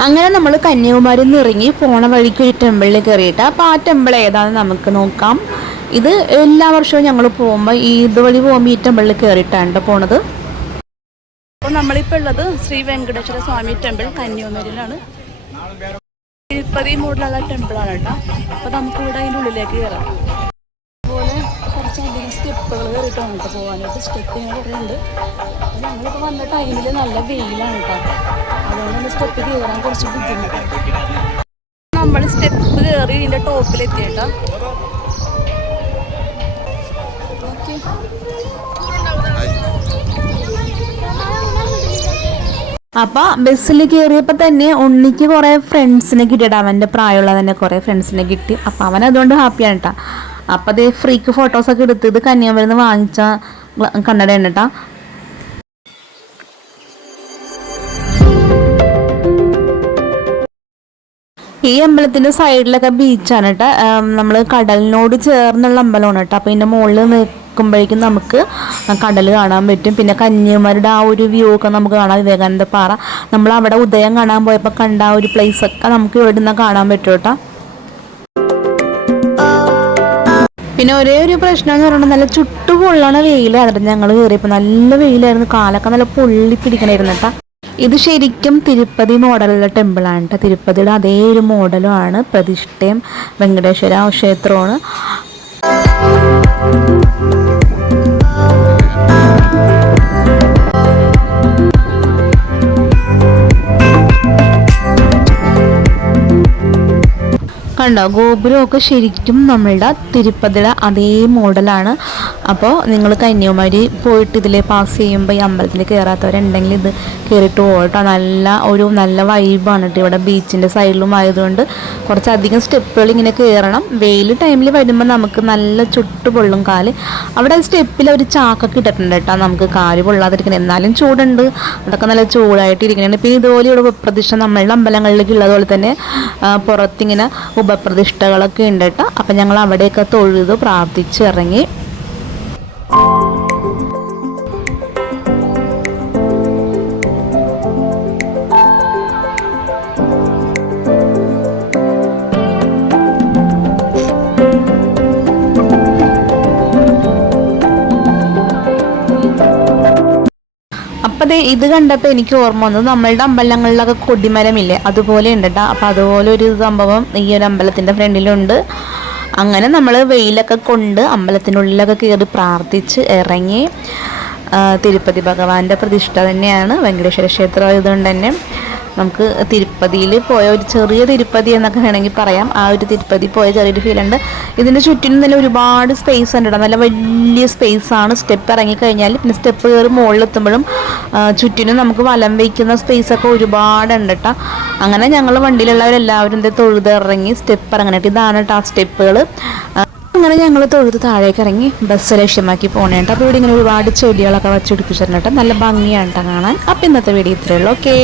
അങ്ങനെ നമ്മൾ കന്യാകുമാരിയിൽ നിന്ന് ഇറങ്ങി പോണ വഴിക്ക് ഒരു ടെമ്പിളിൽ കയറിയിട്ട് അപ്പോൾ ആ ടെമ്പിൾ ഏതാണെന്ന് നമുക്ക് നോക്കാം. ഇത് എല്ലാ വർഷവും ഞങ്ങൾ പോകുമ്പോൾ ഈ ഇതുവഴി പോകുമ്പോൾ ഈ ടെമ്പിളിൽ കയറിയിട്ടാണ് പോണത്. അപ്പോൾ നമ്മളിപ്പോൾ ഉള്ളത് ശ്രീ വെങ്കടേശ്വര സ്വാമി ടെമ്പിൾ കന്യാകുമാരിയിലാണ്. തിരുപ്പതി മോഡലുള്ള ടെമ്പിളാണ് കേട്ടോ. അപ്പോൾ നമുക്കിവിടെ അതിന്റെ ഉള്ളിലേക്ക് കയറാം സ്റ്റെപ്പുകൾ കയറിയിട്ടാണ് കേട്ടോ പോകാനായിട്ട്. സ്റ്റെപ്പ് ഇങ്ങനെ കുറേ ഉണ്ട് അപ്പോൾ ഞങ്ങളിപ്പോൾ വന്ന ടൈമിൽ നല്ല വെയിലാണ് കേട്ടോ. അതുകൊണ്ട് തന്നെ സ്റ്റെപ്പ് കയറാൻ കുറച്ച് ബുദ്ധിമുട്ടാണ് നമ്മൾ സ്റ്റെപ്പ് കയറി ഇതിന്റെ ടോപ്പിലെത്തിയേട്ടാ ഓക്കെ അപ്പൊ ബസ്സിൽ കയറിയപ്പോൾ തന്നെ ഉണ്ണിക്ക് കുറേ ഫ്രണ്ട്സിനെ കിട്ടിയിട്ട് അവന്റെ പ്രായമുള്ള തന്നെ കുറേ ഫ്രണ്ട്സിനെ കിട്ടി. അപ്പൊ അവൻ അതുകൊണ്ട് ഹാപ്പിയാണ് കേട്ടോ. അപ്പം അതേ ഫ്രീക്ക് ഫോട്ടോസൊക്കെ എടുത്ത് ഇത് കന്യാകുമാരിയിൽ നിന്ന് വാങ്ങിച്ച കണ്ണട എണ്ണട്ടാ ഈ അമ്പലത്തിന്റെ സൈഡിലൊക്കെ ബീച്ചാണ് കേട്ടോ നമ്മൾ കടലിനോട് ചേർന്നുള്ള അമ്പലമാണ് കേട്ടോ അപ്പോൾ ഇതിന്റെ മുകളിൽ നിൽക്കുമ്പോഴേക്കും നമുക്ക് കടൽ കാണാൻ പറ്റും. പിന്നെ കന്യാകുമാരിയുടെ ആ ഒരു വ്യൂ ഒക്കെ നമുക്ക് കാണാം. വിവേകാനന്ദ പാറ. നമ്മൾ അവിടെ ഉദയം കാണാൻ പോയപ്പോൾ കണ്ട ആ ഒരു പ്ലേസൊക്കെ നമുക്ക് ഇവിടെ നിന്ന് കാണാൻ പറ്റും കേട്ടോ പിന്നെ ഒരേ ഒരു പ്രശ്നം എന്ന് പറയുന്നത് നല്ല ചുട്ടുപൊള്ളണ വെയിലായിരുന്നു ഞങ്ങൾ കയറിയപ്പോൾ നല്ല വെയിലായിരുന്നു. കാലൊക്കെ നല്ല പൊള്ളി പിടിക്കണമായിരുന്നു കേട്ടോ ഇത് ശരിക്കും തിരുപ്പതി മോഡലുള്ള ടെമ്പിളാണ് കേട്ടോ തിരുപ്പതിയുടെ അതേ ഒരു മോഡലുമാണ് പ്രതിഷ്ഠയും വെങ്കടേശ്വര ക്ഷേത്രമാണ് കണ്ടോ? ഗോപുരമൊക്കെ ശരിക്കും നമ്മളുടെ തിരുപ്പതിയുടെ അതേ മോഡലാണ്. അപ്പോൾ നിങ്ങൾ കന്യാകുമാരി പോയിട്ട് ഇതിൽ പാസ് ചെയ്യുമ്പോൾ ഈ അമ്പലത്തിൽ കയറാത്തവരുണ്ടെങ്കിൽ ഇത് കയറിയിട്ട് പോകട്ടോ നല്ല ഒരു നല്ല വൈബാണ് കേട്ടോ ഇവിടെ ബീച്ചിന്റെ സൈഡിലും ആയതുകൊണ്ട്. കുറച്ചധികം സ്റ്റെപ്പുകൾ ഇങ്ങനെ കയറണം വെയിൽ ടൈമിൽ വരുമ്പോൾ നമുക്ക് നല്ല ചുട്ടു പൊള്ളും കാൽ. അവിടെ സ്റ്റെപ്പിൽ ഒരു ചാക്കൊക്കെ ഇട്ടിട്ടുണ്ട് കേട്ടോ നമുക്ക് കാൽ പൊള്ളാതിരിക്കണം. എന്നാലും ചൂടുണ്ട്. അതൊക്കെ നല്ല ചൂടായിട്ട് പിന്നെ ഇതുപോലെ ഇവിടെ പ്രതിഷ്ഠ നമ്മളുടെ അമ്പലങ്ങളിലേക്ക് ഉള്ളതുപോലെ തന്നെ പുറത്തിങ്ങനെ പുറത്തിങ്ങനെ ഉപപ്രതിഷ്ഠകളൊക്കെ ഉണ്ട് കേട്ടോ അപ്പം ഞങ്ങൾ അവിടെയൊക്കെ തൊഴുത് പ്രാർത്ഥിച്ച് ഇറങ്ങി അപ്പം ഇത് കണ്ടപ്പോൾ എനിക്ക് ഓർമ്മ വന്നത് നമ്മളുടെ അമ്പലങ്ങളിലൊക്കെ കൊടിമരമില്ലേ? അതുപോലെ ഉണ്ട് കേട്ടോ അപ്പം അതുപോലെ ഒരു സംഭവം ഈ ഒരു അമ്പലത്തിന്റെ ഫ്രണ്ടിലുണ്ട്. അങ്ങനെ നമ്മൾ വെയിലൊക്കെ കൊണ്ട് അമ്പലത്തിനുള്ളിലൊക്കെ കയറി പ്രാർത്ഥിച്ച് ഇറങ്ങി തിരുപ്പതി ഭഗവാന്റെ പ്രതിഷ്ഠ തന്നെയാണ്. വെങ്കടേശ്വര ക്ഷേത്രം ആയതുകൊണ്ട് തന്നെ. നമുക്ക് തിരുപ്പതിയിൽ പോയ ഒരു ചെറിയ തിരുപ്പതി എന്നൊക്കെ വേണമെങ്കിൽ പറയാം. ആ ഒരു തിരുപ്പതി പോയ ചെറിയൊരു ഫീൽ ഉണ്ട്. ഇതിന്റെ ചുറ്റിനും തന്നെ ഒരുപാട് സ്പേസ് ഉണ്ട്. നല്ല വലിയ സ്പേസ് ആണ്. സ്റ്റെപ്പ് ഇറങ്ങി കഴിഞ്ഞാൽ പിന്നെ സ്റ്റെപ്പ് കയറി മുകളിലെത്തുമ്പോഴും ചുറ്റിനും നമുക്ക് വലം വയ്ക്കുന്ന സ്പേസ് ഒക്കെ ഒരുപാടുണ്ട് കേട്ടോ അങ്ങനെ ഞങ്ങൾ വണ്ടിയിലുള്ളവരെല്ലാവരും ഇത് തൊഴുത് ഇറങ്ങി സ്റ്റെപ്പ് ഇറങ്ങണിട്ട് ഇതാണ് കേട്ടോ ആ സ്റ്റെപ്പുകൾ അങ്ങനെ ഞങ്ങൾ തൊഴുത് താഴേക്ക് ഇറങ്ങി ബസ് ലക്ഷ്യമാക്കി പോകണേട്ടോ അപ്പോൾ ഇവിടെ ഇങ്ങനെ ഒരുപാട് ചെടികളൊക്കെ വെച്ച് പിടിപ്പിച്ചിട്ടുണ്ട് കേട്ടോ നല്ല ഭംഗിയാണ് കേട്ടോ കാണാൻ. അപ്പം ഇന്നത്തെ വീഡിയോ ഇത്രയേ ഉള്ളൂ. ഓക്കേ